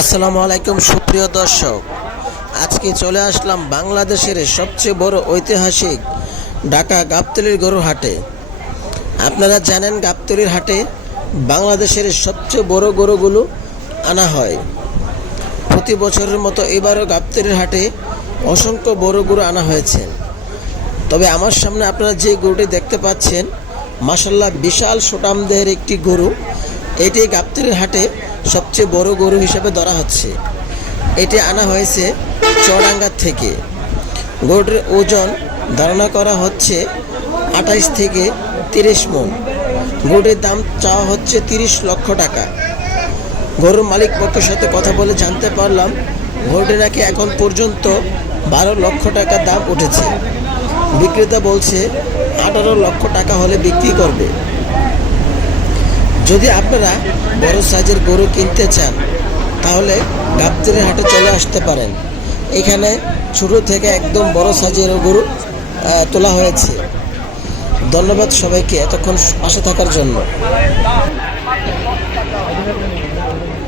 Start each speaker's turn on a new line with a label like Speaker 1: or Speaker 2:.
Speaker 1: আসসালামু আলাইকুম, সুপ্রিয় দর্শক। আজকে চলে আসলাম বাংলাদেশের সবচেয়ে বড় ঐতিহাসিক ঢাকা গাবতলির গরু হাটে। আপনারা জানেন গাবতলির হাটে বাংলাদেশের সবচেয়ে বড় গরুগুলো আনা হয়। প্রতি বছরের মতো এবারও গাবতলির হাটে অসংখ্য বড় গরু আনা হয়েছে। তবে আমার সামনে আপনারা যে গরুটি দেখতে পাচ্ছেন মাসাল্লাহ বিশাল সুটাম দেহের একটি গরু। এটি গাবতলির হাটে সবচেয়ে বড় গরু হিসেবে ধরা হচ্ছে। এটি আনা হয়েছে চড়াঙ্গার থেকে। গরুটির ওজন ধারণা করা হচ্ছে আঠাইশ থেকে তিরিশ মন। গরুটির দাম চাওয়া হচ্ছে তিরিশ লক্ষ টাকা। গরুর মালিক পক্ষের সাথে কথা বলে জানতে পারলাম, গরুটি নাকি এখন পর্যন্ত বারো লক্ষ টাকা দাম উঠেছে। বিক্রেতা বলছে, আঠারো লক্ষ টাকা হলে বিক্রি করবে। যদি আপনারা বড় সাইজের গরু কিনতে চান, তাহলে গাবতলি হাটে চলে আসতে পারেন। এখানে ছোট থেকে একদম বড় সাইজের গরু তোলা হয়েছে। ধন্যবাদ সবাইকে এতক্ষণ পাশে থাকার জন্য।